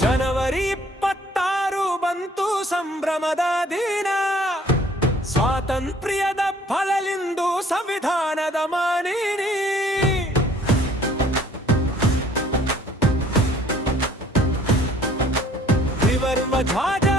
ಜನವರಿ ಇಪ್ಪತ್ತಾರು ಬಂತು ಸಂಭ್ರಮದ ದಿನ. ಸ್ವಾತಂತ್ರ್ಯದ ಫಲಲಿಂದು ಸಂವಿಧಾನದ ಮಾನಿನಿ. ವಿವರ್ಮ ಧ್ವಜ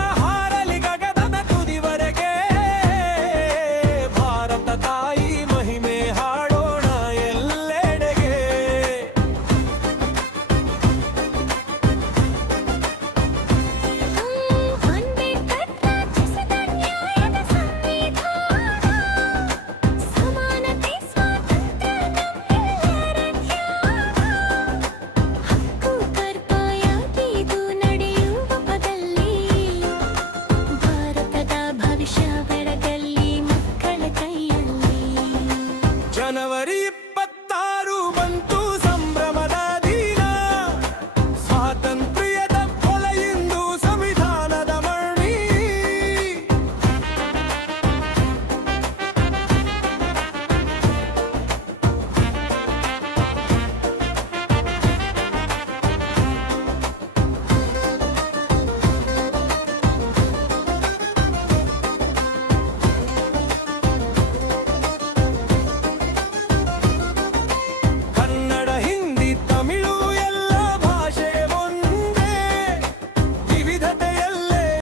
grabaría